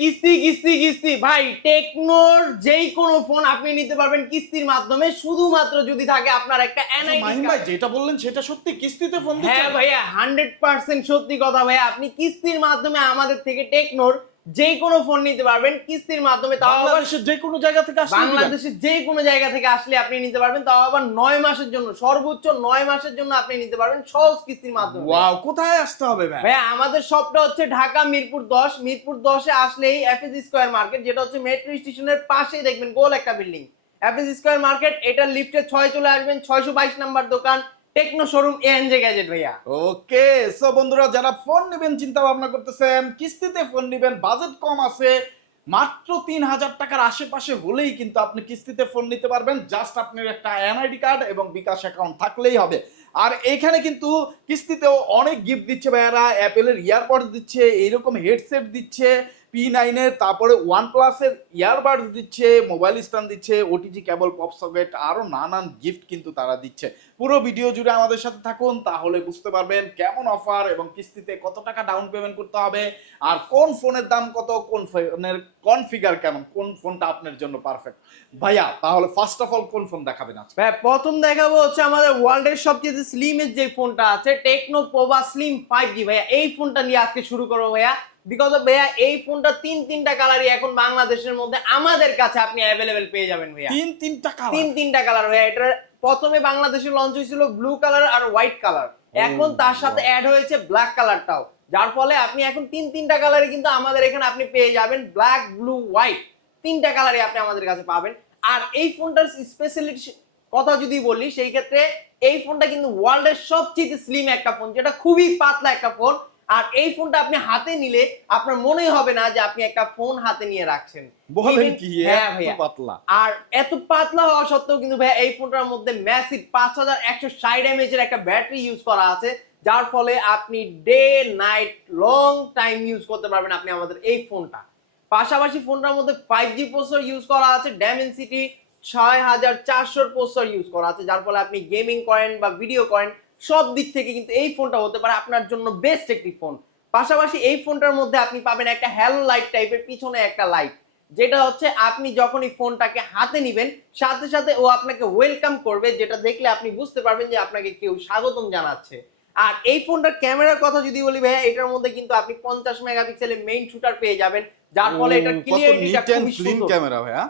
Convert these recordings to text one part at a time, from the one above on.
কিস্তি কিস্তি কিস্তি। ভাই টেকনোর যেই কোনো ফোন আপনি নিতে পারবেন কিস্তির মাধ্যমে। শুধুমাত্র যদি থাকে আপনার একটা এনআইডি মাহিম ভাই যেটা বললেন সেটা সত্যি কিস্তিতে ফোন হ্যাঁ ভাইয়া হান্ড্রেড পার্সেন্ট সত্যি কথা ভাইয়া। আপনি কিস্তির মাধ্যমে আমাদের থেকে টেকনোর যেই কোনো ফোন নিতে পারবেন কিস্তির মাধ্যমে তাও আবার যে কোনো জায়গা থেকে আসলে বাংলাদেশের যে কোনো জায়গা থেকে আসলে আপনি নিতে পারবেন তাও আবার নয় মাসের জন্য সর্বোচ্চ নয় মাসের জন্য আপনি নিতে পারবেন সহজ কিস্তির মাধ্যমে। ওয়াও কোথায় আসতে হবে ভাই ভাইয়া আমাদের শপটা হচ্ছে ঢাকা মিরপুর দশ। মিরপুর দশে আসলেই এফএস স্কোয়ার মার্কেট যেটা হচ্ছে মেট্রো স্টেশনের পাশেই দেখবেন গোল একটা বিল্ডিং এফএস স্কোয়ার মার্কেট এটা লিফটে ছয় চলে আসবেন ছয়শো বাইশ নাম্বার দোকান। টেকনো শোরুম এএনজে গ্যাজেট ভাইয়া। ওকে, সো বন্ধুরা, যারা ফোন নেবেন চিন্তা ভাবনা করতেছেন, কিস্তিতে ফোন নেবেন, বাজেট কম আছে, মাত্র তিন হাজার টাকার আশেপাশে হলেই কিন্তু আপনি কিস্তিতে ফোন নিতে পারবেন। জাস্ট আপনার একটা এনআইডি কার্ড এবং বিকাশ অ্যাকাউন্ট থাকলেই হবে। আর এখানে কিন্তু কিস্তিতেও অনেক গিফট দিচ্ছে ভাইয়ারা, অ্যাপেলের ইয়ারপড দিচ্ছে, এইরকম হেডসেট দিচ্ছে পি নাইনের তারপরে ওয়ান প্লাসের ইয়ারবাডস দিচ্ছে মোবাইল স্ট্যান্ড দিচ্ছে ওটিজি কেবল পপ সকেট আরও নানান গিফট কিন্তু তারা দিচ্ছে। পুরো ভিডিও জুড়ে আমাদের সাথে থাকুন, তাহলে বুঝতে পারবেন কেমন অফার এবং কিস্তিতে কত টাকা ডাউন পেমেন্ট করতে হবে, আর কোন ফোনের দাম কত, কোন ফোনের কনফিগার কেমন, কোন ফোনটা আপনার জন্য পারফেক্ট ভাইয়া, তাহলে ফার্স্ট অফ অল কোন ফোন দেখাবেন আজকে? ভাইয়া প্রথম দেখাবো হচ্ছে আমাদের ওয়ার্ল্ডের সবচেয়ে স্লিমের যে ফোনটা আছে Tecno Pova slim five G ভাইয়া, এই ফোনটা নিয়ে আজকে শুরু করব ভাইয়া। বিকজ অফ ভাইয়া এই ফোনটা তিন তিনটা কালারই এখন বাংলাদেশের মধ্যে আমাদের কাছে আপনি অ্যাভেলেবেল পেয়ে যাবেন ভাইয়া। তিন তিন টাকা তিন তিনটা কালার ভাইয়া এটার প্রথমে বাংলাদেশে লঞ্চ হয়েছিল ব্লু কালার আর হোয়াইট কালার এখন তার সাথে অ্যাড হয়েছে ব্ল্যাক কালারটাও যার ফলে আপনি এখন তিন তিনটা কালারে কিন্তু আমাদের এখানে আপনি পেয়ে যাবেন ব্ল্যাক ব্লু হোয়াইট তিনটা কালারই আপনি আমাদের কাছে পাবেন। আর এই ফোনটার স্পেশালিটি কথা যদি বলি সেই ক্ষেত্রে এই ফোনটা কিন্তু ওয়ার্ল্ডের সবচেয়ে স্লিম একটা ফোন যেটা খুবই পাতলা একটা ফোন আর এই ফোনটা আপনি হাতে নিলে আপনার মনেই হবে না যে আপনি একটা ফোন হাতে নিয়ে রাখছেন। বলেন কি হ্যাঁ ভাইয়া। পাতলা। আর এত পাতলা হওয়া সত্ত্বেও কিন্তু ভাইয়া এই ফোনটার মধ্যে ম্যাসিভ পাঁচ হাজার একশো ষাট এমএচ এর একটা ব্যাটারি ইউজ করা আছে যার ফলে আপনি day night long time use করতে পারবেন আপনি আমাদের এই ফোনটা পাশাপাশি ফোনটার মধ্যে ফাইভ জি প্রসেসর ইউজ করা আছে ড্যামেনসিটি ছয় হাজার চারশোর প্রসেসর ইউজ করা আছে যার ফলে আপনি গেমিং করেন বা ভিডিও করেন সব দিক থেকে কিন্তু এই ফোনটা হতে পারে আপনার জন্য বেস্ট একটি ফোন পাশাপাশি এই ফোনটার মধ্যে আপনি পাবেন একটা হ্যালো লাইট টাইপের পিছনে একটা লাইট যেটা হচ্ছে আপনি যখনই ফোনটাকে হাতে নিবেন সাথে সাথে ও আপনাকে ওয়েলকাম করবে যেটা দেখলে আপনি বুঝতে পারবেন যে আপনাকে কেউ স্বাগতম জানাচ্ছে। আর এই ফোনটার ক্যামেরার কথা যদি বলি ভাইয়া এটার মধ্যে কিন্তু আপনি পঞ্চাশ মেগাপিক্সেলের মেইন শুটার পেয়ে যাবেন যার ফলে এটার ক্লিয়ারিটিটা খুবই সুন্দর। ক্যামেরা ভাইয়া।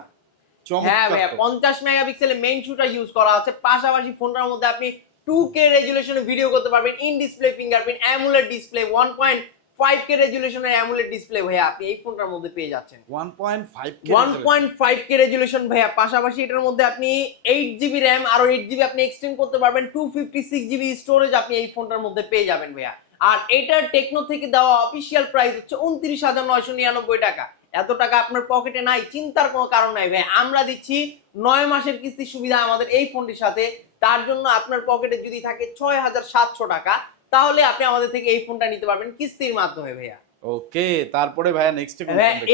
হ্যাঁ ভাইয়া তো। পঞ্চাশ মেগাপিক্সেলের মেইন শুটার ইউজ করা আছে পাশাপাশি ফোনটার মধ্যে আপনি টু কে রেজুলেশনে ভিডিও করতে পারবেন in display fingerprint AMOLED display one point five K রেজুলেশনের AMOLED display ভাইয়া আপনি এই ফোনটার মধ্যে পেয়ে যাচ্ছেন। 1.5 one point five K resolution ভাইয়া পাশাপাশি এটার মধ্যে আপনি এইট জিবি র্যাম আরও এইট জিবি আপনি এক্সটেন্ড করতে পারবেন two fifty six GB storage আপনি এই ফোনটার মধ্যে পেয়ে যাবেন ভাইয়া। আর এটার টেকনো থেকে দেওয়া অফিসিয়াল প্রাইস হচ্ছে উনত্রিশ হাজার নয়শো নিরানব্বই টাকা। এত টাকা আপনার পকেটে নাই চিন্তার কোনো কারণ নাই ভাই আমরা দিচ্ছি নয় মাসের কিস্তির সুবিধা আমাদের এই ফোনটির সাথে। তার জন্য আপনার পকেটে যদি থাকে ছয় হাজার সাতশো টাকা তাহলে আপনি আমাদের থেকে এই ফোনটা নিতে পারবেন কিস্তির মাধ্যমে ভাইয়া। ওকে তারপরে ভাইয়া নেক্সট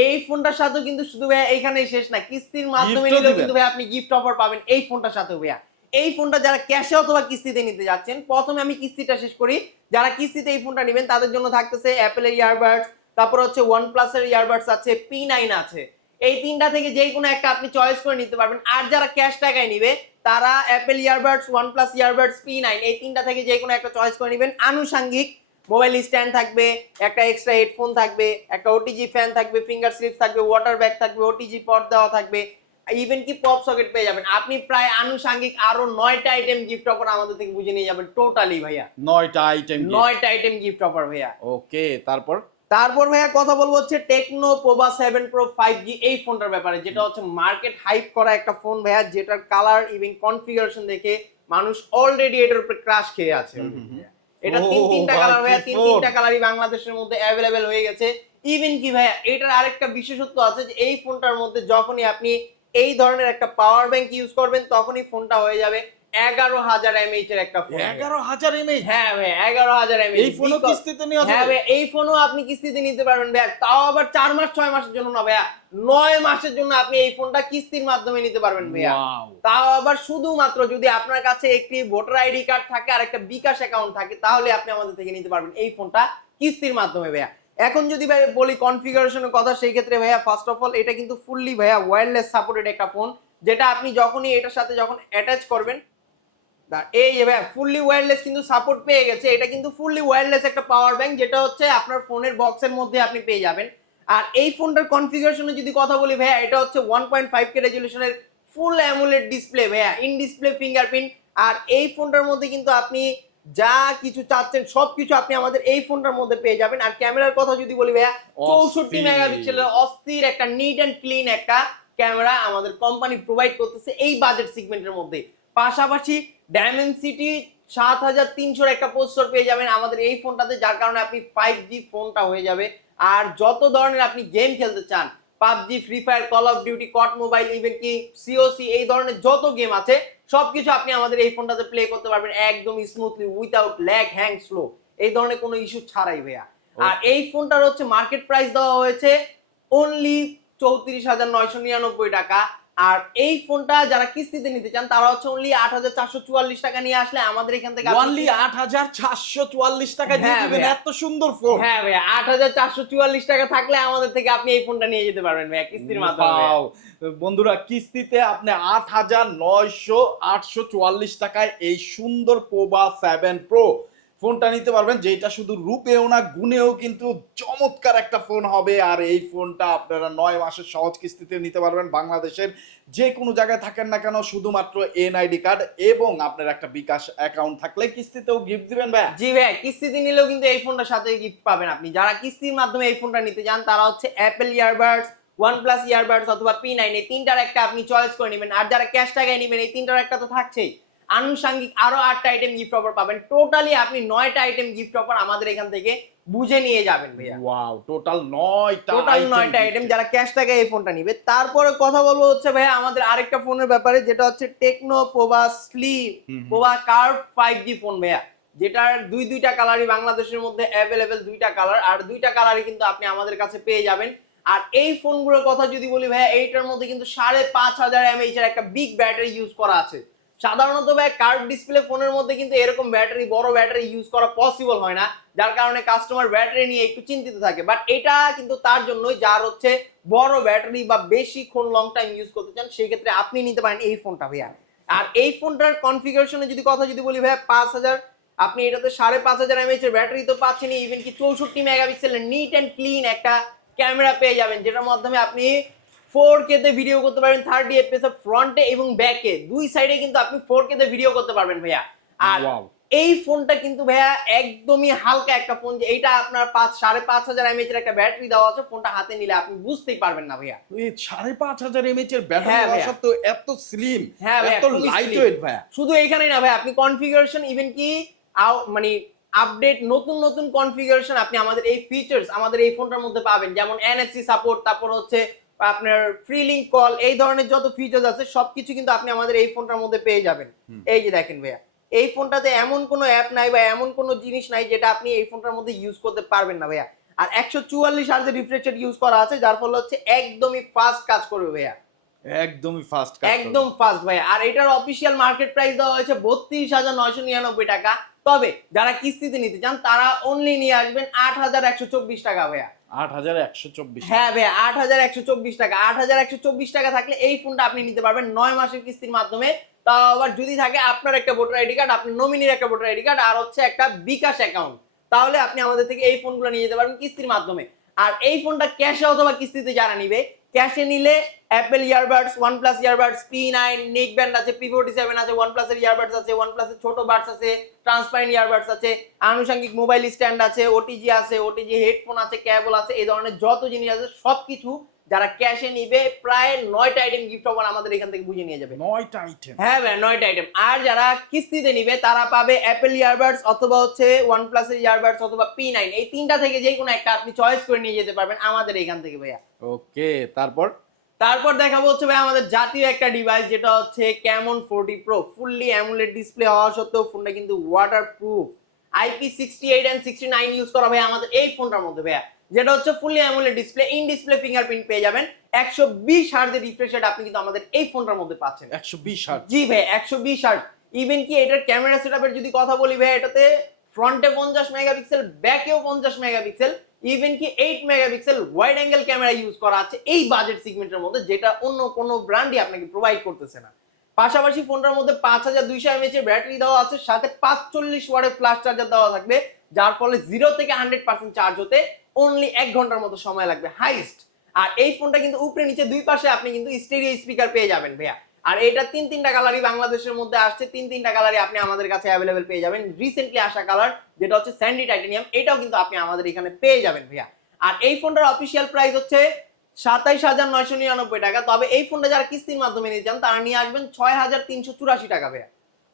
এই ফোনটার সাথেও কিন্তু শুধু ভাইয়া এখানেই শেষ না কিস্তির মাধ্যমে দিবেন। কিন্তু ভাইয়া আপনি গিফট অফার পাবেন এই ফোনটার সাথেও ভাইয়া। এই ফোনটা যারা ক্যাশে অথবা কিস্তিতে নিতে যাচ্ছেন প্রথমে আমি কিস্তিটা শেষ করি। যারা কিস্তিতে এই ফোনটা নেবেন তাদের জন্য থাকতেছে অ্যাপেলের ইয়ারবাডস তারপর হচ্ছে ওয়ান প্লাসের ইয়ারবাডস আছে পি নাইন আছে। এই তিনটা থেকে যে কোনো একটা আপনি চয়েস করে নিতে পারবেন। আর যারা ক্যাশ টাকায় নিবে তারা Apple earbuds OnePlus earbuds P nine এই তিনটা থেকে যে কোনো একটা চয়েস করে নেবেন। আনুষাঙ্গিক মোবাইল স্ট্যান্ড থাকবে একটা এক্সট্রা হেডফোন থাকবে একটা ওটিজি ফ্যান থাকবে ফিঙ্গার স্লিপ থাকবে ওয়াটার ব্যাগ থাকবে ওটিজি পট দেওয়া থাকবে ইভেন কি পপ সকেট পেয়ে যাবেন। আপনি প্রায় আনুষাঙ্গিক আরও নয়টা আইটেম গিফট অফার আমাদের থেকে বুঝে নিয়ে যাবেন টোটালি ভাইয়া। নয়টা আইটেম নয়টা আইটেম গিফট অফার ভাইয়া। ওকে তারপর? তারপর ভাইয়া কথা বলব হচ্ছে Tecno Pova seven pro five G এই ফোনটার ব্যাপারে যেটা হচ্ছে মার্কেট হাইপ করা একটা ফোন ভাইয়া যেটার কালার ইভেন কনফিগারেশন দেখে মানুষ অলরেডি এটার উপরে ক্রাশ খেয়ে আছে। এটা তিন তিনটা কালার ভাইয়া তিন তিনটা কালারই বাংলাদেশের মধ্যে অ্যাভেলেবেল হয়ে গেছে। ইভেন কি ভাইয়া এটার আরেকটা বিশেষত্ব আছে যে এই ফোনটার মধ্যে যখনই আপনি এই ধরনের একটা পাওয়ার ব্যাংক ইউজ করবেন তখনই ফোনটা হয়ে যাবে। এগারো হাজার এমএইচ এর একটা ফোন এগারো হাজার এমএইচ হ্যাঁ ভাই এগারো হাজার এমএইচ এই ফোনও কিস্তিতে নেওয়া হ্যাঁ ভাই এই ফোনও আপনি কিস্তিতে নিতে পারবেন ভাইয়া তাও আবার চার মাস ছয় মাসের জন্য না ভাইয়া। নয় মাসের জন্য আপনি এই ফোনটা কিস্তির মাধ্যমে নিতে পারবেন ভাইয়া। তাও আবার শুধুমাত্র যদি আপনার কাছে একটি ভোটার আইডি কার্ড থাকে আর একটা বিকাশ অ্যাকাউন্ট থাকে তাহলে আপনি আমাদের থেকে নিতে পারবেন এই ফোনটা কিস্তির মাধ্যমে ভাইয়া। এখন যদি ভাই বলি কনফিগারেশনের কথা সেই ক্ষেত্রে ভাইয়া ফার্স্ট অফ অল এটা কিন্তু ফুললি ভাইয়া ওয়্যারলেস সাপোর্টেড একটা ফোন যেটা আপনি যখনই এটার সাথে যখন অ্যাটাচ করবেন এই ফুললি ওয়্যারলেস কিন্তু সাপোর্ট পেয়ে গেছে। এটা কিন্তু ফুললি ওয়্যারলেস একটা পাওয়ার ব্যাংক যেটা হচ্ছে আপনার ফোনের বক্সের মধ্যে আপনি পেয়ে যাবেন। আর এই ফোনটার কনফিগারেশনে যদি কথা বলি ভাইয়া এটা হচ্ছে ওয়ান পয়েন্ট ফাইভ কে রেজলিউশনের ফুল অ্যামুলেট ডিসপ্লে ভাইয়া ইন ডিসপ্লে ফিঙ্গারপ্রিন্ট আর এই ফোনটার মধ্যে কিন্তু আপনি যা কিছু চাচ্ছেন সব কিছু আপনি আমাদের এই ফোনটার মধ্যে পেয়ে যাবেন। আর ক্যামেরার কথা যদি বলি ভাইয়া চৌষট্টি। মেগাপিক্সেলের অস্থির একটা নিট অ্যান্ড ক্লিন একটা ক্যামেরা আমাদের কোম্পানি প্রোভাইড করতেছে এই বাজেট সেগমেন্টের মধ্যে। পাশাপাশি ডায়মেন্সিটি সাত হাজার তিনশোর একটা পোস্টার পেয়ে যাবেন আমাদের এই ফোনটাতে যার কারণে আপনি ফাইভ জি ফোনটা হয়ে যাবে। আর যত ধরনের আপনি গেম খেলতে চান PUBG free fire call of duty caught mobile even কি সিওসি এই ধরনের যত গেম আছে সবকিছু আপনি আমাদের এই ফোনটাতে প্লে করতে পারবেন একদম smoothly without lag hang slow এই ধরনের কোনো ইস্যু ছাড়াই ভাইয়া। আর এই ফোনটার হচ্ছে মার্কেট প্রাইস দেওয়া হয়েছে অনলি চৌত্রিশ হাজার নয়শো নিরানব্বই টাকা। আর এই ফোনটা যারা কিস্তিতে নিতে চান তারা হচ্ছে অনলি আট হাজার চারশো চুয়াল্লিশ টাকা নিয়ে আসলে আমাদের এখান থেকে অনলি আট হাজার চারশো চুয়াল্লিশ টাকা দিয়ে হ্যাঁ, এত সুন্দর ফোন হ্যাঁ ভাইয়া আট হাজার চারশো চুয়াল্লিশ টাকা থাকলে আমাদের থেকে আপনি এই ফোনটা নিয়ে যেতে পারবেন ভাইয়া কিস্তির মাধ্যমে। বন্ধুরা কিস্তিতে আপনি আট হাজার নয়শো আটশো চুয়াল্লিশ টাকায় এই সুন্দর পোবা সেভেন প্রো ফোনটা নিতে পারবেন যেটা শুধু রূপেও না, গুণেও কিন্তু চমৎকার একটা ফোন হবে। আর এই ফোনটা আপনারা নয় মাসের সহজ কিস্তিতে নিতে পারবেন বাংলাদেশের যে কোনো জায়গায় থাকেন না কেন, শুধুমাত্র এনআইডি কার্ড এবং আপনার একটা বিকাশ অ্যাকাউন্ট থাকলে কিস্তিতেও গিফট দিবেন ভাইয়া। জি ভাইয়া কিস্তিতে নিলেও কিন্তু এই ফোনটার সাথে গিফট পাবেন আপনি। যারা কিস্তির মাধ্যমে এই ফোনটা নিতে চান, তারা হচ্ছে Apple earbuds one plus earbuds অথবা পি নাইন এই তিনটার একটা আপনি চয়েস করে নেবেন। আর যারা ক্যাশ টাকায় নেবেন, এই তিনটার একটা তো থাকছেই। আনুষঙ্গিক আরও আটটা আইটেম গিফট অফার পাবেন। টোটালি আপনি নয়টা আইটেম গিফট অফার আমাদের এখান থেকে বুঝে নিয়ে যাবেন ভাইয়া। ওয়াও টোটাল নয়টা টোটাল নয়টা আইটেম যারা ক্যাশ টাকায় এই ফোনটা নিবে। তারপরে কথা বলব হচ্ছে ভাইয়া আমাদের আরেকটা ফোনের ব্যাপারে যেটা হচ্ছে টেকনো পোভা হুম। Pova curve five G phone ভাইয়া। যেটার দুই দুইটা কালারই বাংলাদেশের মধ্যে অ্যাভেলেবেল দুইটা কালার আর দুইটা কালারই কিন্তু আপনি আমাদের কাছে পেয়ে যাবেন। আর এই ফোনগুলোর কথা যদি বলি ভাইয়া এইটার মধ্যে কিন্তু সাড়ে পাঁচ হাজার এমএইচ এর একটা বিগ ব্যাটারি ইউজ করা আছে। সাধারণত ভাই কার্ড ডিসপ্লে ফোনের মধ্যে কিন্তু এরকম ব্যাটারি বড় ব্যাটারি ইউজ করা পসিবল হয় না, যার কারণে কাস্টমার ব্যাটারি নিয়ে একটু চিন্তিত থাকে। বাট এটা কিন্তু তার জন্যই যার হচ্ছে বড় ব্যাটারি বা বেশি বেশিক্ষণ লং টাইম ইউজ করতে চান, সেই ক্ষেত্রে আপনি নিতে পারেন এই ফোনটা ভাইয়া। আর এই ফোনটার কনফিগারেশনে যদি কথা যদি বলি ভাইয়া, পাঁচ হাজার, আপনি এটাতে সাড়ে পাঁচ হাজার এমএইচ এর ব্যাটারি তো পাচ্ছেন ইভেন কি চৌষট্টি মেগাপিক্সেলের নিট অ্যান্ড ক্লিন একটা ক্যামেরা পেয়ে যাবেন, যেটার মাধ্যমে আপনি ফোর কে তে ভিডিও করতে পারবেন থার্টি এফপিএস এর ফ্রন্টে এবং ব্যাকে দুই সাইডে কিন্তু আপনি ফোর কে তে ভিডিও করতে পারবেন ভাইয়া। আর এই ফোনটা কিন্তু ভাইয়া একদমই হালকা একটা ফোন যে এইটা আপনার পাঁচ সাড়ে পাঁচ হাজার এমএইচ এর একটা ব্যাটারি দেওয়া আছে ফোনটা হাতে নিলে আপনি বুঝতেই পারবেন না ভাইয়া। সাড়ে পাঁচ হাজার এমএচ এর ব্যাটারি এত স্লিম হ্যাঁ এত খুবই লাইট ওয়েট ভাইয়া। শুধু এইখানেই না ভাই আপনি কনফিগারেশন ইভেন কি মানে আপডেট নতুন নতুন কনফিগারেশন আপনি আমাদের এই ফিচার্স আমাদের এই ফোনটার মধ্যে পাবেন। যেমন এনএফসি সাপোর্ট তারপর হচ্ছে আপনার ফ্রি লিঙ্ক কল এই ধরনের যত ফিচার্স আছে সবকিছু কিন্তু আপনি আমাদের এই ফোনটার মধ্যে পেয়ে যাবেন। এই যে দেখেন ভাইয়া এই ফোনটাতে এমন কোনো অ্যাপ নাই বা এমন কোনো জিনিস নাই যেটা আপনি এই ফোনটার মধ্যে ইউজ করতে পারবেন না ভাইয়া। আর একশো চুয়াল্লিশ হার্জের রিফ্রেশ রেট ইউজ করা আছে যার ফলে হচ্ছে একদমই ফাস্ট কাজ করবে ভাইয়া। একদমই ফাস্ট একদম ফাস্ট ভাই আর এটার অফিসিয়াল মার্কেট প্রাইস দেওয়া হয়েছে বত্রিশ হাজার নয়শো নিরানব্বই টাকা। তবে যারা কিস্তিতে নিতে চান তারা অনলি নিয়ে আসবেন আট হাজার একশো চব্বিশ টাকা ভাইয়া। হ্যাঁ ভাইয়া আট হাজার একশো চব্বিশ টাকা। আট হাজার একশো চব্বিশ টাকা থাকলে এই ফোনটা আপনি নিতে পারবেন নয় মাসের কিস্তির মাধ্যমে। তাও আবার যদি থাকে আপনার একটা ভোটার আইডি কার্ড আপনার নমিনির একটা ভোটার আইডি কার্ড আর হচ্ছে একটা বিকাশ অ্যাকাউন্ট তাহলে আপনি আমাদের থেকে এই ফোনগুলো নিয়ে যেতে পারবেন কিস্তির মাধ্যমে। আর এই ফোনটা ক্যাশে অথবা কিস্তিতে যারা নিবে ক্যাশে নিলে Apple earbuds OnePlus earbuds P nine neck band আছে পি ফোর্টি সেভেন আছে ওয়ান প্লাসের ইয়ারবাডস আছে ওয়ান প্লাসের ছোট বাডস আছে ট্রান্সপারেন্ট ইয়ারবাডস আছে, আনুষঙ্গিক মোবাইল স্ট্যান্ড আছে ওটিজি আছে ওটিজি হেডফোন আছে ক্যাবল আছে, এই ধরনের যত জিনিস আছে, সবকিছু যারা ক্যাশে নিবে প্রায় নয়টা আইটেম গিফট অফার আমাদের এখান থেকে বুঝে নিয়ে যাবে। নয়টা আইটেম হ্যাঁ ভাই নয়টা আইটেম আর যারা কিস্তিতে নিবে তারা পাবে অ্যাপেল ইয়ারবাডস অথবা হচ্ছে ওয়ান প্লাসের ইয়ারবাডস অথবা পি নাইন এই তিনটা থেকে যে কোনো একটা আপনি চয়েস করে নিয়ে যেতে পারবেন আমাদের এখান থেকে ভাইয়া। ওকে তারপর? তারপর দেখাবো হচ্ছে ভাই আমাদের জাতীয় একটা ডিভাইস যেটা হচ্ছে Camon forty pro fully AMOLED display হওয়া সত্ত্বেও ফোনটা কিন্তু waterproof IP sixty eight and sixty nine use করা ভাই আমাদের এই ফোনটার মধ্যে ভাইয়া। যেটা হচ্ছে fully AMOLED display in display fingerprint পেয়ে যাবেন। একশো বিশ হার্জের রিফ্রেশ রেট আপনি কিন্তু আমাদের এই ফোনটার মধ্যে পাচ্ছেন। একশো বিশ হাট জি ভাই একশো বিশ হার্ট ইভেন কি এটার ক্যামেরা সেটআপের যদি কথা বলি ভাই এটাতে ফ্রন্টে পঞ্চাশ মেগাপিক্সেল ব্যাকেও পঞ্চাশ মেগাপিক্সেল ইভেন কি eight megapixel wide angle camera use করা আছে এই বাজেট সেগমেন্টের মধ্যে যেটা অন্য কোনো ব্র্যান্ডই আপনাকে প্রোভাইড করতেছে না। পাশাপাশি ফোনটার মধ্যে পাঁচ হাজার দুইশো এমএচ এর ব্যাটারি দেওয়া আছে সাথে পাঁচচল্লিশ ওয়ার্ডের ফ্লাশ চার্জার দেওয়া থাকবে যার ফলে জিরো থেকে হান্ড্রেড পার্সেন্ট চার্জ হতে অনলি এক ঘণ্টার মতো সময় লাগবে হাইস্ট আর এই ফোনটা কিন্তু উপরে নিচে দুই পাশে আপনি কিন্তু স্টেরিও স্পিকার পেয়ে যাবেন ভাইয়া। আর এটা তিন তিনটা কালারই বাংলাদেশের মধ্যে আসছে তিন তিনটা কালারই আপনি আমাদের কাছে অ্যাভেলেবেল পেয়ে যাবেন। রিসেন্টলি আসা কালার যেটা হচ্ছে স্যান্ডি টাইটেনিয়াম এটাও কিন্তু আপনি আমাদের এখানে পেয়ে যাবেন ভাইয়া। আর এই ফোনটার অফিসিয়াল প্রাইস হচ্ছে সাতাইশ হাজার নয়শো নিরানব্বই টাকা। তবে এই ফোনটা যারা কিস্তির মাধ্যমে নিতে চান তারা নিয়ে আসবেন ছয় হাজার তিনশো চুরাশি টাকা ভাইয়া।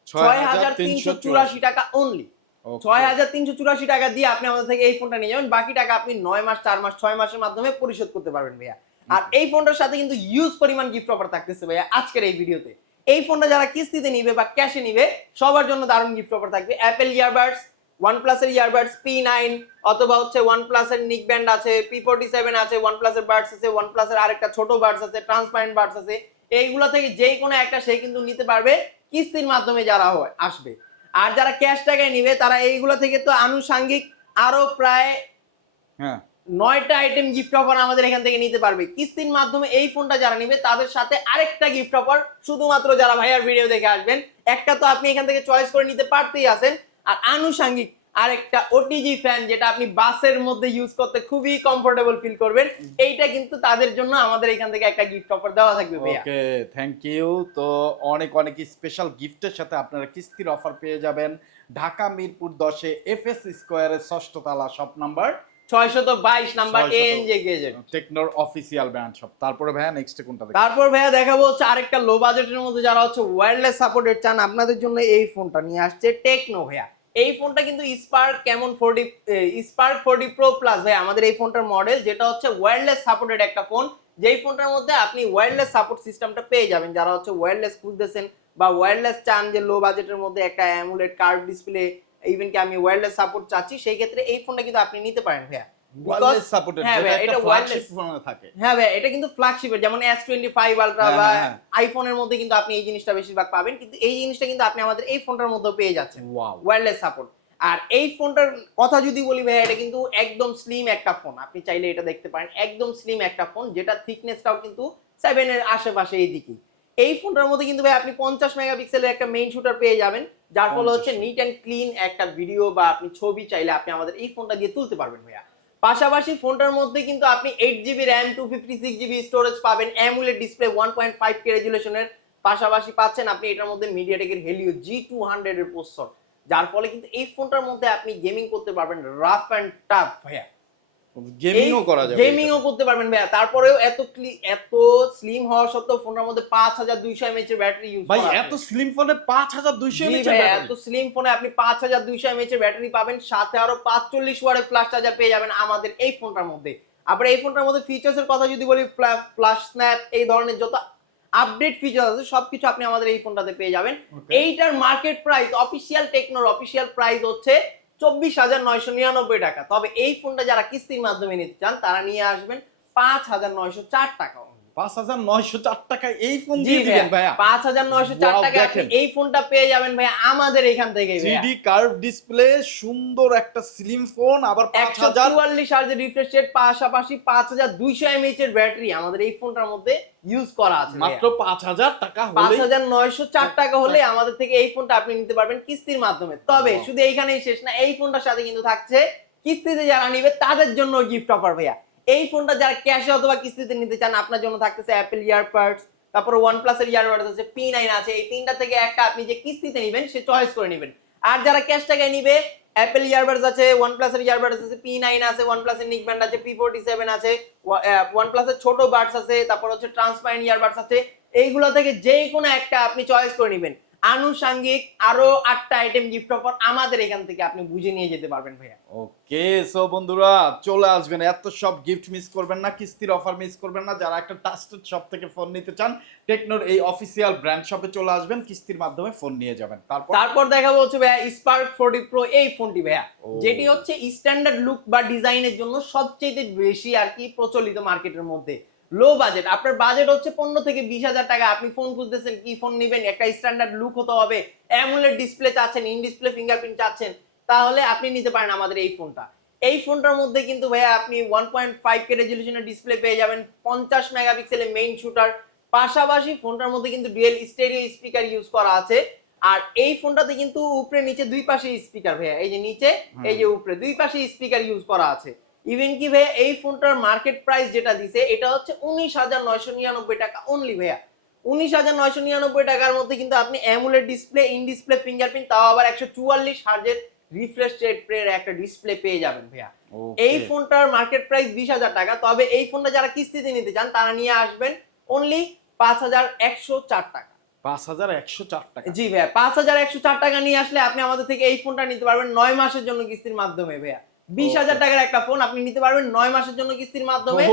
ছয় হাজার তিনশো চুরাশি। টাকা অনলি ছয় হাজার তিনশো চুরাশি টাকা দিয়ে আপনি আমাদের থেকে এই ফোনটা নিয়ে যাবেন। বাকি টাকা আপনি নয় মাস চার মাস ছয় মাসের মাধ্যমে পরিশোধ করতে পারবেন ভাইয়া। আর এই ফোনটার সাথে কিন্তু ইউজ পরিমাণ গিফট অফার থাকতেছে ভাইয়া আজকের এই ভিডিওতে। এই ফোনটা যারা কিস্তিতে নিবে বা ক্যাশে নিবে সবার জন্য দারুণ গিফট অফার থাকবে। Apple earbuds earbuds P nine অথবা হচ্ছে ওয়ান প্লাসের নিক ব্যান্ড আছে পি ফোর্টি সেভেন আছে ওয়ান প্লাসের বার্ডস আছে ওয়ান প্লাসের আরেকটা ছোট বার্ডস আছে ট্রান্সপারেন্ট বার্ডস আছে। এইগুলো থেকে যে কোনো একটা সে কিন্তু নিতে পারবে। কিস্তির মাধ্যমে যারা হয় আসবে। আর যারা ক্যাশ টাকায় নিবে তারা এইগুলো থেকে তো আনুষাঙ্গিক আরও প্রায় হ্যাঁ। নয়টা আইটেম গিফট অফার আমাদের এখান থেকে নিতে পারবে। কিস্তির মাধ্যমে এই ফোনটা যারা নিবে তাদের সাথে আরেকটা গিফট অফার শুধুমাত্র যারা ভাইয়ার ভিডিও দেখে আসবেন। একটা তো আপনি এখান থেকে চয়েস করে নিতে পারতেই আছেন। আর আনুষাঙ্গিক আরেকটা ওটিজি ফ্যান যেটা আপনি বাসের মধ্যে ইউজ করতে খুবই কমফোর্টেবল ফিল করবেন। এইটা কিন্তু তাদের জন্য আমাদের এখান থেকে একটা গিফট অফার দেওয়া থাকবে ভাইয়া। ওকে থ্যাংক ইউ তো অনেক অনেক স্পেশাল গিফটের সাথে আপনারা কিস্তির অফার পেয়ে যাবেন। ঢাকা মিরপুর দশে এফ এস স্কোয়ারের ষষ্ঠ তালা শপ নাম্বার ছয়শত বাইশ number 622 A N J gadget টেকনোর official brand shop তারপরে ভাইয়া নেক্সট কোনটা? তারপর ভাইয়া দেখাবো হচ্ছে আরেকটা লো বাজেটের মধ্যে যারা হচ্ছে ওয়্যারলেস সাপোর্টেড চান আপনাদের জন্য এই ফোনটা নিয়ে আসছে টেকনো ভাইয়া। এই ফোনটা কিন্তু স্পার্ক কেমন forty Spark forty pro plus ভাই, আমাদের এই ফোনটার মডেল যেটা হচ্ছে ওয়্যারলেস সাপোর্টেড একটা ফোন যেই ফোনটার মধ্যে আপনি ওয়্যারলেস সাপোর্ট সিস্টেমটা পেয়ে যাবেন। যারা হচ্ছে ওয়্যারলেস খুঁজতেছেন বা ওয়্যারলেস চান যে লো বাজেটের মধ্যে একটা অ্যামুলেট কার্ড ডিসপ্লে ইভেন কি আমি ওয়্যারলেস সাপোর্ট চাচ্ছি, সেই ক্ষেত্রে এই ফোনটা কিন্তু আপনি নিতে পারেন, ভাইয়া। সাপোর্টেড হ্যাঁ যেটা ভাই, একটা ফ্ল্যাগশিপ ফোনে থাকে। হ্যাঁ ভাই এটা কিন্তু ফ্ল্যাগশিপের যেমন এস টোয়েন্টি ফাইভ আলট্রা হ্যাঁ, বা। আইফোনের মধ্যে কিন্তু আপনি এই জিনিসটা বেশিরভাগ পাবেন কিন্তু এই জিনিসটা কিন্তু আপনি আমাদের এই ফোনটার মধ্যে পেয়ে যাচ্ছেন। ওয়্যারলেস সাপোর্ট আর এই ফোনটার কথা যদি বলি ভাই এটা কিন্তু একদম স্লিম একটা ফোন আপনি চাইলে এটা দেখতে পারেন একদম স্লিম একটা ফোন যেটা থিকনেসটাও কিন্তু সেভেনের আশেপাশে এইদিকে। এই ফোনটার মধ্যে কিন্তু ভাই আপনি পঞ্চাশ মেগাপিক্সেলের একটা মেইন শুটার পেয়ে যাবেন যার ফলে হচ্ছে নিট অ্যান্ড ক্লিন একটা ভিডিও বা আপনি ছবি চাইলে আপনি আমাদের এই ফোনটা দিয়ে তুলতে পারবেন ভাইয়া। পাশাপাশি ফোনটার মধ্যে কিন্তু আপনি eight GB RAM two fifty six GB storage পাবেন AMOLED display one point five K রেজুলেশনের পাশাপাশি পাচ্ছেন আপনি এটার মধ্যে মিডিয়াটেকের হেলিও জি টু হান্ড্রেড এর প্রসেসর যার ফলে কিন্তু এই ফোনটার মধ্যে আপনি গেমিং করতে পারবেন রাফ অ্যান্ড টাফ ভাইয়া। গেমিংও করা যাবে গেমিংও করতে পারবেন ভাইয়া। তারপরেও এত এত স্লিম হওয়া সত্ত্বেও ফোনের মধ্যে পাঁচ হাজার দুইশো এমএচ এর ব্যাটারি ইউজ ভাই এত স্লিম ফোনে পাঁচ হাজার দুইশো জি এত স্লিম ফোনে আপনি পাঁচ হাজার দুইশো এমএচ এর ব্যাটারি পাবেন সাথে আরও পাঁচচল্লিশ ওয়ার্ডের ফ্ল্যাশ চার্জার পেয়ে যাবেন আমাদের এই ফোনটার মধ্যে। আবার এই ফোনটার মধ্যে ফিচার্স এর কথা যদি বলি ফ্ল্যাশ স্ন্যাপ এই ধরনের যত আপডেট ফিচার আছে সবকিছু আপনি আমাদের এই ফোনটাতে পেয়ে যাবেন। এইটার মার্কেট প্রাইস অফিসিয়াল টেকনোর অফিসিয়াল প্রাইস হচ্ছে চব্বিশ হাজার নয়শো নিরানব্বই টাকা। তবে এই ফোনটা যারা কিস্তির মাধ্যমে নিতে চান, তারা নিয়ে আসবেন পাঁচ হাজার নয়শো চার টাকা পাঁচ হাজার নয়শো চার টাকায় এই ফোন দিয়ে দিবেন ভাইয়া পাঁচ হাজার নয়শো চার Wow, টাকা এই ফোনটা পেয়ে যাবেন ভাই আমাদের এখান থেকে থ্রিডি কার্ভ ডিসপ্লে সুন্দর একটা স্লিম ফোন আবার পাঁচ হাজার চুয়াল্লিশ হাজার রিফ্রেশ রেট পাশাপাশি পাঁচ হাজার দুইশো এমএইচ এর ব্যাটারি আমাদের এই ফোনটার মধ্যে ইউজ করা আছে মাত্র পাঁচ হাজার টাকা পাঁচ হাজার নয়শো চার টাকা হলে আমাদের থেকে এই ফোনটা আপনি নিতে পারবেন কিস্তির মাধ্যমে। তবে শুধু এইখানেই শেষ না এই ফোনটার সাথে কিন্তু থাকছে কিস্তিতে যারা নিবে তাদের জন্য গিফট অফার ভাইয়া। এই ফোনটা যারা ক্যাশে অথবা কিস্তিতে নিতে চান, আপনার জন্য থাকতেছে অ্যাপেল ইয়ারপাডস তারপর ওয়ান প্লাসের ইয়ারবাডস আছে পি নাইন আছে, এই তিনটা থেকে একটা আপনি যে কিস্তিতে নেবেন, সে চয়েস করে নেবেন। আর যারা ক্যাশ টাকায় নিবে অ্যাপেল ইয়ারবাডস আছে ওয়ান প্লাসের ইয়ারবাডস আছে পি নাইন আছে ওয়ান প্লাসের নিক ব্যান্ড আছে পি ফোর্টি সেভেন আছে ওয়ান প্লাসের ছোট বাডস আছে, তারপর হচ্ছে ট্রান্সপারেন্ট ইয়ারবাডস আছে, এইগুলো থেকে যে কোনো একটা আপনি চয়েস করে নেবেন। আনুষাঙ্গিক আরও আটটা আইটেম গিফট অফার আমাদের এখান থেকে আপনি বুঝে নিয়ে যেতে পারবেন ভাইয়া। ওকে সো বন্ধুরা চলে আসবেন। এত সব গিফট মিস করবেন না কিস্তির অফার মিস করবেন না। যারা একটা ট্রাস্টেড শপ থেকে ফোন নিতে চান টেকনোর এই অফিসিয়াল ব্র্যান্ড শপে চলে আসবেন কিস্তির মাধ্যমে ফোন নিয়ে যাবেন। তারপর? তারপর দেখাবো হচ্ছে ভাইয়া স্পার্ক ফোর্টি প্রো এই ফোনটি ভাইয়া। যেটি হচ্ছে স্ট্যান্ডার্ড লুক বা ডিজাইনের জন্য সবচেয়ে বেশি আর কি প্রচলিত মার্কেটের মধ্যে। লো বাজেট আপনার বাজেট হচ্ছে পনেরো থেকে বিশ হাজার টাকা। আপনি ফোন খুঁজতেছেন কি ফোন নেবেন? একটা স্ট্যান্ডার্ড লুক হতে হবে। অ্যামুলেট ডিসপ্লে চাচ্ছেন ইন ডিসপ্লে ফিঙ্গারপ্রিন্ট চাচ্ছেন তাহলে আপনি নিতে পারেন আমাদের এই ফোনটা এই ফোনটার মধ্যে কিন্তু ভাইয়া আপনি ওয়ান পয়েন্ট ফাইভ কে রেজলিউশনের ডিসপ্লে পেয়ে যাবেন পঞ্চাশ মেগাপিক্সেলের মেইন শুটার পাশাপাশি ফোনটার মধ্যে কিন্তু ডুয়েল স্টেরিও স্পিকার ইউজ করা আছে। আর এই ফোনটাতে কিন্তু উপরে নিচে দুই পাশে স্পিকার ভাইয়া। এই যে নিচে এই যে উপরে দুই পাশে স্পিকার ইউজ করা আছে। ইভেন কি ভাইয়া এই ফোনটার মার্কেট প্রাইস যেটা দিছে এটা হচ্ছে উনিশ হাজার নয়শো নিরানব্বই টাকা অনলি ভাইয়া। উনিশ হাজার নয়শো নিরানব্বই টাকার মধ্যে কিন্তু আপনি AMOLED display in display fingerprint তাও আবার একশো চুয়াল্লিশ হার্জের রিফ্রেশ রেট এর একটা ডিসপ্লে পেয়ে যাবেন ভাইয়া। এই ফোনটার মার্কেট প্রাইস বিশ হাজার টাকা তবে এই ফোনটা যারা কিস্তিতে নিতে চান তারা নিয়ে আসবেন অনলি পাঁচ হাজার একশো চার টাকা। পাঁচ হাজার একশো চার টাকা। জি ভাইয়া পাঁচ হাজার একশো চার টাকা নিয়ে আসলে আপনি আমাদের থেকে এই ফোনটা নিতে পারবেন নয় মাসের জন্য কিস্তির মাধ্যমে ভাইয়া। বিশ হাজার টাকার একটা ফোন আপনি নিতে পারবেন নয় মাসের জন্য কিস্তির মাধ্যমে।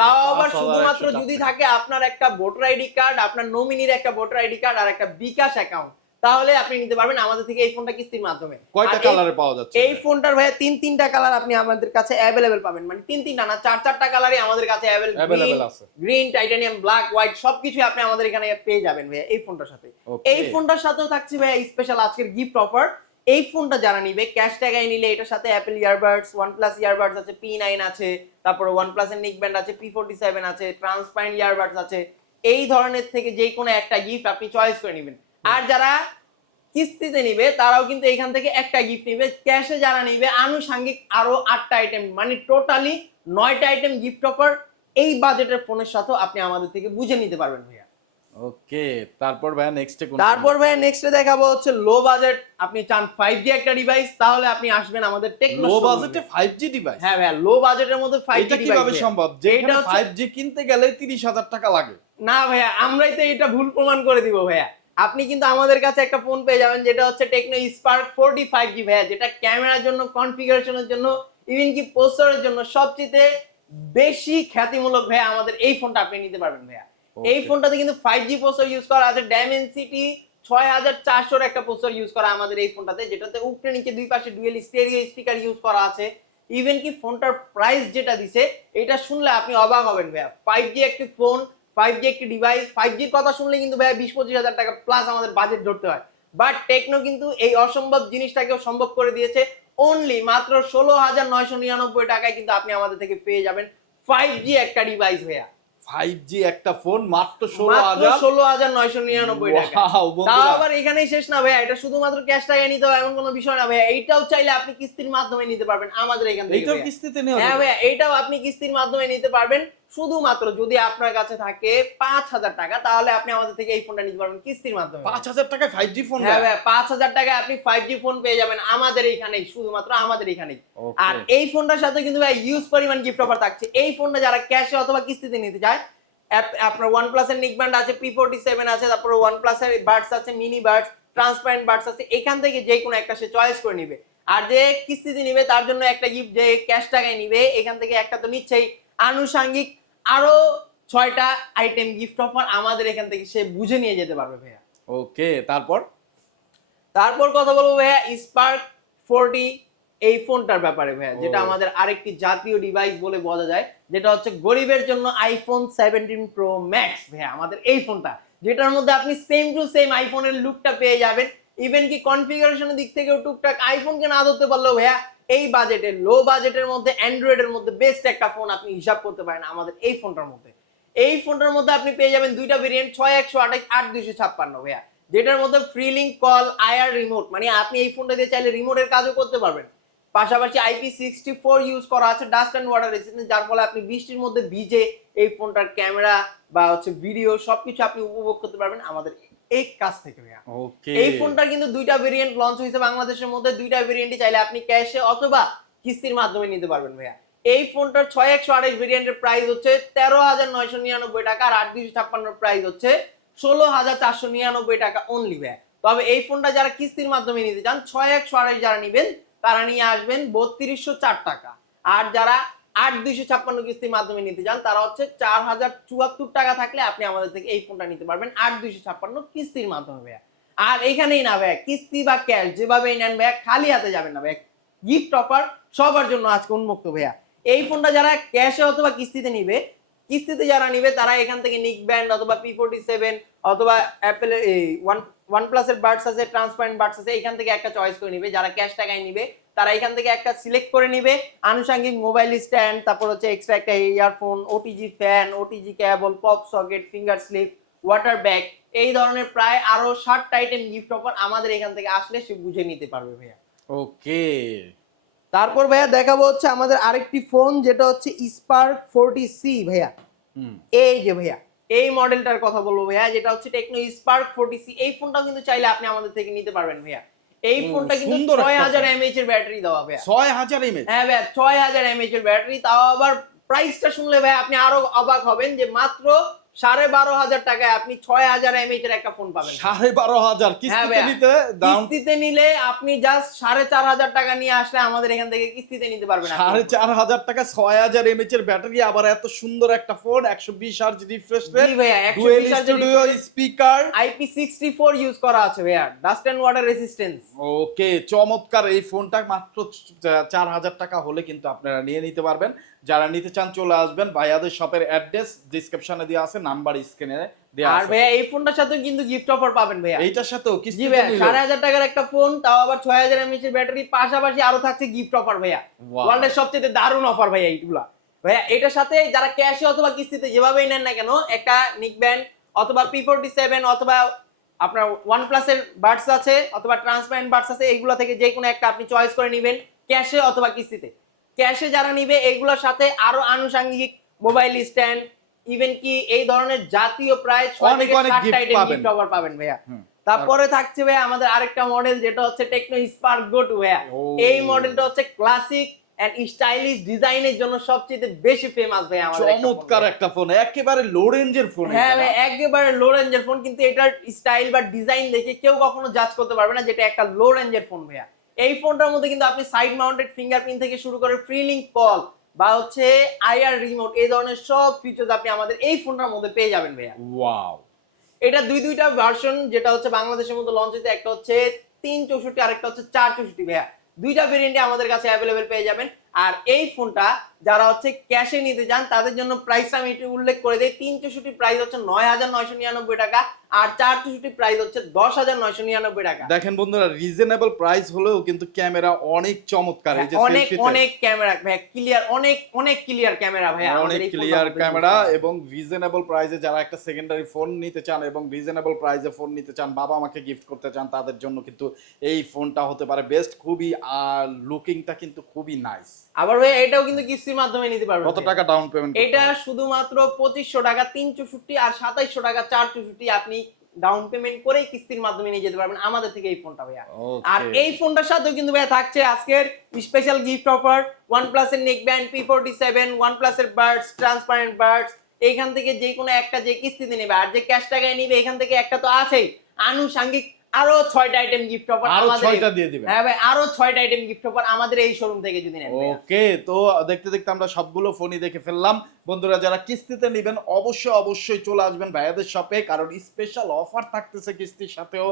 তাও আবার 5,100 শুধুমাত্র যদি থাকে আপনার একটা ভোটার আইডি কার্ড আপনার নমিনির একটা ভোটার আইডি কার্ড আর একটা বিকাশ অ্যাকাউন্ট তাহলে আপনি নিতে পারবেন আমাদের থেকে এই ফোনটা কিস্তির মাধ্যমে। কয়টা কালারে পাওয়া যাচ্ছে? এই ফোনটার ভাইয়া তিন তিনটা কালার আপনি আমাদের কাছে অ্যাভেলেবেল পাবেন। মানে তিন তিনটা না চার চারটা কালারই আমাদের কাছে অ্যাভেলেবেল আছে। গ্রিন টাইটানিয়াম ব্ল্যাক হোয়াইট সবকিছু আপনি আমাদের এখানে পেয়ে যাবেন ভাইয়া এই ফোনটার সাথে। এই ফোনটার সাথেও থাকছে ভাইয়া স্পেশাল আজকের গিফট অফার এই ফোনটা যারা নিবে ক্যাশ টাকায় নিলে এটার সাথে অ্যাপেল ইয়ারবাডস ওয়ানপ্লাস ইয়ারবাডস আছে পি নাইন আছে তারপরে এর নিক ব্যান্ড আছে পি ফোর্টি সেভেন আছে ট্রান্সপারেন্ট ইয়ারবাডস আছে। এই ধরনের থেকে যে কোনো একটা গিফট আপনি চয়েস করে নেবেন। আর যারা কিস্তিতে নিবে তারাও কিন্তু এখান থেকে একটা গিফট নিবে। ক্যাশে যারা নিবে আনুষাঙ্গিক আরও আটটা আইটেম মানে টোটালি নয়টা আইটেম গিফট অফার এই বাজেটের ফোনের সাথেও আপনি আমাদের থেকে বুঝে নিতে পারবেন ভাইয়া। ওকে তারপর ভাইয়া নেক্সটে কোন তারপর ভাই নেক্সটে দেখাবো হচ্ছে লো বাজেট আপনি চান 5G একটা ডিভাইস তাহলে আপনি আসবেন আমাদের টেকনো লো বাজেটে 5G ডিভাইস হ্যাঁ ভাই লো বাজেটের মধ্যে 5G এটা ডিভাইস কীভাবে সম্ভব? যে এটা 5G কিনতে গেলে 30000 টাকা লাগে। না ভাইয়া আমরাই তো এটা ভুল প্রমাণ করে দিব ভাইয়া। আপনি কিন্তু আমাদের কাছে একটা ফোন পেয়ে যাবেন যেটা হচ্ছে Tecno Spark forty five G ভাইয়া যেটা ক্যামেরার জন্য কনফিগারেশনের জন্য ইভেন কি প্রসেসরের জন্য সবচেয়ে বেশি খ্যাতিমূলক ভাইয়া আমাদের এই ফোনটা আপনি নিতে পারবেন ভাইয়া। এই ফোনটাতে কিন্তু ফাইভ জি প্রসেসর ইউজ করা আছে ডায়মেনসিটি ছয় হাজার চারশোর একটা প্রসেসর ইউজ করা আমাদের এই ফোনটাতে যেটাতে উপরে নিচে দুই পাশে ডুয়েল স্টেরিও স্পিকার ইউজ করা আছে। ইভেন কি ফোনটার প্রাইস যেটা দিছে এটা শুনলে আপনি অবাক হবেন ভাইয়া। ফাইভ জি একটি ফোন ফাইভ জি একটি ডিভাইস ফাইভ জির কথা শুনলে কিন্তু ভাইয়া বিশ পঁচিশ হাজার টাকা প্লাস আমাদের বাজেট ধরতে হয়। বাট টেকনো কিন্তু এই অসম্ভব জিনিসটাকেও সম্ভব করে দিয়েছে। অনলি মাত্র ষোলো হাজার নয়শো নিরানব্বই টাকায় কিন্তু আপনি আমাদের থেকে পেয়ে যাবেন ফাইভ জি একটা ডিভাইস ভাইয়া। 5G একটা ফোন মাত্র ষোলো হাজার। ষোলো হাজার নয়শো নিরানব্বই টাকা। তাও আবার এখানেই শেষ না ভাইয়া এটা শুধুমাত্র ক্যাশ টাকা নিতে হবে এমন কোনো বিষয় না ভাইয়া। এইটাও চাইলে আপনি কিস্তির মাধ্যমে নিতে পারবেন আমাদের এখান থেকে কিস্তিতে হ্যাঁ ভাইয়া এইটাও আপনি কিস্তির মাধ্যমে নিতে পারবেন। শুধুমাত্র যদি আপনার কাছে থাকে পাঁচ হাজার টাকা তাহলে আপনি আমাদের থেকে এই ফোনটা নিতে পারবেন কিস্তির মাধ্যমে। 5000 টাকায় 5G ফোন হ্যাঁ ভাইয়া পাঁচ হাজার টাকায় আপনি ফাইভ জি ফোন পেয়ে যাবেন আমাদের এইখানেই শুধুমাত্র আমাদের এইখানেই আর এই ফোনটার সাথে কিন্তু ভাই ইউজ পরিমাণ গিফট অফার থাকছে। এই ফোনটা যারা ক্যাশে অথবা কিস্তিতে নিতে চায় আপনার ওয়ান প্লাসের নিক ব্যান্ড আছে পি ফোর্টি সেভেন আছে তারপর ওয়ান প্লাসের বার্ডস আছে মিনি বার্ডস ট্রান্সপারেন্ট বার্ডস আছে এখান থেকে যে কোনো একটা সে চয়েস করে নিবে। আর যে কিস্তিতে নিবে তার জন্য একটা গিফট যে ক্যাশ টাকায় নিবে এখান থেকে একটা তো নিচ্ছেই। আনুষাঙ্গিক আরও ছয়টা আইটেম গিফট অফার আমাদের এখান থেকে সে বুঝে নিয়ে যেতে পারবে ভাইয়া। ওকে তারপর? তারপর কথা বলব ভাইয়া স্পার্ক ফোরটি এই ফোনটার ব্যাপারে ভাইয়া যেটা। আমাদের আরেকটি জাতীয় ডিভাইস বলে বোঝা যায় যেটা হচ্ছে গরিবের জন্য আইফোন সেভেন্টিন প্রো ম্যাক্স ভাইয়া আমাদের এই ফোনটা যেটার মধ্যে আপনি সেম টু সেম আইফোনের লুকটা পেয়ে যাবেন। ইভেন কি কনফিগারেশনের দিক থেকেও টুকটাক আইফোনকে না ধরতে পারলেও ভাইয়া, এই বাজেটে লো বাজেটের মধ্যে অ্যান্ড্রয়েডের মধ্যে বেস্ট একটা ফোন আপনি হিসাব করতে পারেন আমাদের এই ফোনটার মধ্যে। এই ফোনটার মধ্যে আপনি পেয়ে যাবেন দুইটা ভেরিয়েন্ট ছয় একশো আঠাশ, আট দুইশো ছাপ্পান্ন ভাইয়া। যেটার মধ্যে free link call IR remote মানে আপনি এই ফোনটা দিয়ে চাইলে রিমোটের কাজও করতে পারবেন। পাশাপাশি আইপি সিক্সটি ফোর ইউজ করা আছে ডাস্ট অ্যান্ড ওয়াটার রেসিস্টেন্স যার ফলে আপনি বৃষ্টির মধ্যে ভিজে এই ফোনটার ক্যামেরা বা হচ্ছে ভিডিও সবকিছু আপনি উপভোগ করতে পারবেন আমাদের এই কাজ থেকে ভাইয়া। ওকে এই ফোনটার কিন্তু দুইটা ভেরিয়েন্ট লঞ্চ হয়েছে বাংলাদেশের মধ্যে। দুইটা ভেরিয়েন্টই চাইলে আপনি ক্যাশে অথবা কিস্তির মাধ্যমে নিতে পারবেন ভাইয়া। এই ফোনটার ছয় একশো আঠাশ ভেরিয়েন্টের প্রাইস হচ্ছে তেরো হাজার নয়শো নিরানব্বই টাকা আর আট দুইশো ছাপ্পান্নর প্রাইস হচ্ছে ষোলো হাজার চারশো নিরানব্বই টাকা অনলি ভাইয়া। তবে এই ফোনটা যারা কিস্তির মাধ্যমে নিতে চান ছয় একশো আঠাশ যারা নিবেন তারা নিয়ে আসবেন বত্রিশশো চার টাকা। আর যারা আট দুইশো ছাপ্পান্ন কিস্তির মাধ্যমে নিতে চান, তারা হচ্ছে চার হাজার চুয়াত্তর টাকা থাকলে আপনি আমাদের থেকে এই ফোনটা নিতে পারবেন আট দুইশো ছাপ্পান্ন কিস্তির মাধ্যমে, ভাইয়া। আর এখানেই না, ভাইয়া, কিস্তি বা ক্যাশ যেভাবেই নেন, ভাইয়া, খালি হাতে যাবেন না, ভাইয়া। গিফট অফার সবার জন্য আজকে উন্মুক্ত, ভাইয়া। এই ফোনটা যারা ক্যাশে অথবা কিস্তিতে নিবে, কিস্তিতে যারা নিবে, তারা এখান থেকে নিক ব্যান্ড অথবা পি ফোর্টি সেভেন অথবা ওয়ান ওয়ান প্লাসের বার্ডস আছে ট্রান্সপারেন্ট বার্ডস আছে, এখান থেকে একটা চয়েস করে নিবে। যারা ক্যাশ টাকায় নিবে তারা এখান থেকে একটা সিলেক্ট করে নিবে। আনুষঙ্গিক মোবাইল স্ট্যান্ড তারপর হচ্ছে এক্সট্রা একটা earphone OTG fan OTG cable pop socket finger slip water bag এই ধরনের প্রায় আরও ষাটটা আইটেম গিফট অফার আমাদের এখান থেকে আসলে সে বুঝে নিতে পারবে ভাইয়া। ওকে তারপর ভাইয়া দেখাবো হচ্ছে আমাদের আরেকটি ফোন যেটা হচ্ছে স্পার্ক ফোরটি সি ভাইয়া। হুম। এই যে ভাইয়া এই মডেলটার কথা বলব ভাইয়া যেটা হচ্ছে টেকনো স্পার্ক ফোরটি সি এই ফোনটাও কিন্তু চাইলে আপনি আমাদের থেকে নিতে পারবেন ভাইয়া। এই ফোনটা কিন্তু ছয় হাজার। এমএইচ এর ব্যাটারি দেওয়া ভাই ছয় হাজার এমএইচ হ্যাঁ ভাই ছয় হাজার এমএইচ এর ব্যাটারি তাও আবার প্রাইসটা শুনলে ভাই আপনি আরও অবাক হবেন যে মাত্র সাড়ে বারো হাজার টাকায় আপনি ছয় হাজার এমএইচ এর একটা ফোন পাবেন। সাড়ে বারো হাজার। হ্যাঁ কিস্তিতে নিতে কিস্তিতে নিলে আপনি জাস্ট সাড়ে চার হাজার টাকা নিয়ে আসলে আমাদের এখান থেকে কিস্তিতে নিতে পারবেন সাড়ে চার হাজার টাকা ছয় হাজার এমএচ এর ব্যাটারি আবার এত সুন্দর একটা ফোন একশো বিশ hertz refresh studio speaker IP sixty four use করা আছে ভাইয়া dust and water resistance okay চমৎকার এই ফোনটা মাত্র চার হাজার টাকা হলে কিন্তু আপনারা নিয়ে নিতে পারবেন। যারা নিতে চান চলে আসবেন। ভাইয়াদের শপের অ্যাড্রেস ডিসক্রিপশনে দেওয়া আছে নাম্বার স্ক্রিনে দেওয়া আর ভাইয়া এই ফোনটার সাথে কিন্তু গিফট অফার পাবেন ভাইয়া। এইটার সাথেও জি কিস্তিতে ভাইয়া সাড়ে হাজার টাকার একটা ফোন তাও আবার ছয় হাজার এমএইচ এর ব্যাটারি পাশাপাশি আরও থাকছে গিফট অফার ভাইয়া। ওয়ার্ল্ডের সবচেয়ে দারুণ অফার ভাইয়া এইগুলা। ভাইয়া এটার সাথে যারা ক্যাশে অথবা কিস্তিতে যেভাবেই নেন না কেন একটা নিক ব্যান্ড অথবা পি ফোরটি সেভেন অথবা আপনার ওয়ান প্লাসের বাডস আছে অথবা ট্রান্সপারেন্ট বাডস আছে এইগুলো থেকে যে কোনো একটা আপনি চয়েস করে নেবেন ক্যাশে অথবা কিস্তিতে। ক্যাশে যারা নিবে এইগুলোর সাথে আরও আনুষঙ্গিক মোবাইল স্ট্যান্ড ইভেন কি এই ধরনের জাতীয় প্রায় ছয় থেকে সাতটা আইটেম পাবেন। গিফট অফার পাবেন ভাইয়া। তারপরে থাকছে ভাইয়া আমাদের আরেকটা মডেল যেটা হচ্ছে টেকনো স্পার্ক গো টু ভাইয়া। এই মডেলটা হচ্ছে ক্লাসিক এন্ড স্টাইলিশ ডিজাইনের জন্য সবচেয়ে বেশি ফেমাস ভাই আমাদের চমৎকার একটা ফোন একেবারে লো রেঞ্জের ফোন হ্যাঁ ভাই একেবারে লো রেঞ্জের ফোন কিন্তু এটার স্টাইল বা ডিজাইন দেখে কেউ কখনো জাজ করতে পারবে না যেটা একটা লো রেঞ্জের ফোন ভাইয়া। এই ফোনটার মধ্যে কিন্তু আপনি সাইড মাউন্টেড ফিঙ্গারপ্রিন্ট থেকে শুরু করে ফ্রি লিঙ্ক কল বা হচ্ছে আইআর রিমোট এই ধরনের সব ফিচার্স আপনি আমাদের এই ফোনটার মধ্যে পেয়ে যাবেন ভাইয়া। ওয়াও এটা দুই দুইটা ভার্সন যেটা হচ্ছে বাংলাদেশের মধ্যে লঞ্চ হয়েছে একটা হচ্ছে তিন চৌষট্টি আর একটা হচ্ছে চার চৌষট্টি ভাইয়া। দুইটা ভেরিয়েন্টে আমাদের কাছে অ্যাভেলেবেল পেয়ে যাবেন। আর এই ফোনটা যারা হচ্ছে ক্যাশে নিতে চান তাদের জন্য প্রাইসটা আমি একটু উল্লেখ করে দিই। তিন চৌষট্টি প্রাইস হচ্ছে নয় হাজার নয়শো নিরানব্বই টাকা আর চার চৌষট্টি প্রাইস হচ্ছে দশ হাজার নয়শো নিরানব্বই টাকা। দেখেন বন্ধুরা রিজনেবল প্রাইস হলেও কিন্তু ক্যামেরা অনেক চমৎকার হ্যাঁ, অনেক অনেক ক্যামেরা ভাই ক্লিয়ার অনেক অনেক ক্লিয়ার ক্যামেরা ভাই অনেক ক্লিয়ার ক্যামেরা এবং রিজনেবল প্রাইসে যারা একটা সেকেন্ডারি ফোন নিতে চান এবং রিজনেবল প্রাইসে ফোন নিতে চান বাবা আমাকে গিফট করতে চান তাদের জন্য কিন্তু এই ফোনটা হতে পারে বেস্ট খুবই আর লুকিংটা কিন্তু খুবই নাইস আবার ভাই এটাও কিন্তু কিস্তির মাধ্যমে নিতে পারবেন কত টাকা ডাউন পেমেন্ট এটা শুধুমাত্র পঁচিশশো টাকা তিন চৌষট্টি আর সাতাইশশো টাকা চার চৌষট্টি আপনি ডাউন পেমেন্ট করেই কিস্তির মাধ্যমে নিয়ে যেতে পারবেন আমাদের থেকে এই ফোনটা ভাইয়া। আর এই ফোনটার সাথেও কিন্তু ভাইয়া থাকছে আজকের স্পেশাল গিফট অফার ওয়ান প্লাসের neck band P forty seven one প্লাসের বার্ডস ট্রান্সপারেন্ট বার্ডস এইখান থেকে যে কোনো একটা যে কিস্তিতে নেবে আর যে ক্যাশ টাকায় নিবে এখান থেকে একটা তো আছেই। আনুষাঙ্গিক আরও ছয়টা আইটেম গিফট অফার আরও ছয়টা দিয়ে দিবেন। হ্যাঁ ভাই আরও ছয়টা আইটেম গিফট অফার আমাদের এই শোরুম থেকে যদি নেন ওকে তো দেখতে দেখতে আমরা সবগুলো ফোনই দেখে ফেললাম। বন্ধুরা যারা কিস্তিতে নেবেন অবশ্যই অবশ্যই চলে আসবেন ভাইয়াদের শপে কারণ স্পেশাল অফার থাকতেছে কিস্তির সাথেও।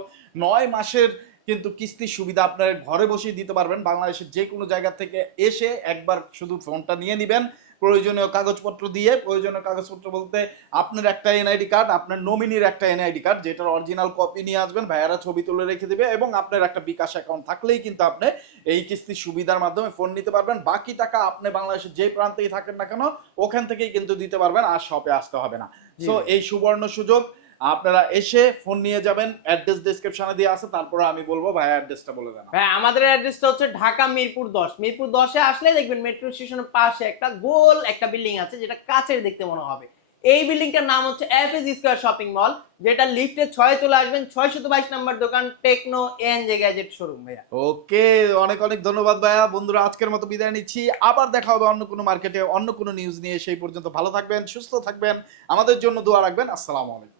নয় মাসের কিন্তু কিস্তির সুবিধা আপনার ঘরে বসেই দিতে পারবেন। বাংলাদেশের যে কোনো জায়গা থেকে এসে একবার শুধু ফোনটা নিয়ে নেবেন। প্রয়োজনীয় কাগজপত্র দিয়ে প্রয়োজনীয় কাগজপত্র বলতে আপনার একটা এনআইডি কার্ড আপনার নমিনির একটা এনআইডি কার্ড যেটার অরিজিনাল কপি নিয়ে আসবেন ভাইয়ারা ছবি তুলে রেখে দেবে এবং আপনার একটা বিকাশ অ্যাকাউন্ট থাকলেই কিন্তু আপনি এই কিস্তির সুবিধার মাধ্যমে ফোন নিতে পারবেন। বাকি টাকা আপনি বাংলাদেশের যে প্রান্তেই থাকেন না কেন ওখান থেকেই কিন্তু দিতে পারবেন আর শপে আসতে হবে না। সো তো এই সুবর্ণ সুযোগ আপনারা এসে ফোন নিয়ে যাবেন অ্যাড্রেস ডেসক্রিপশনে দিয়ে আছে তারপরে আমি বলব ভাই অ্যাড্রেসটা বলে দেন। হ্যাঁ আমাদের অ্যাড্রেসটা হচ্ছে ঢাকা মিরপুর দশ। মিরপুর দশে আসলে দেখবেন মেট্রো স্টেশনের পাশে একটা গোল একটা বিল্ডিং আছে যেটা কাছের দেখতে মনে হবে। এই বিল্ডিংটার নাম হচ্ছে F S square shopping mall যেটা লিফটে ছয় চলে আসবেন ছয় শত বাইশ নাম্বার দোকান Tecno N J gadget showroom ভাইয়া। ওকে অনেক অনেক ধন্যবাদ ভাইয়া। বন্ধুরা আজকের মতো বিদায় নিচ্ছি। আবার দেখা হবে অন্য কোনো মার্কেটে অন্য কোনো নিউজ নিয়ে সেই পর্যন্ত ভালো থাকবেন সুস্থ থাকবেন। আমাদের জন্য দোয়া রাখবেন। আসসালামু আলাইকুম।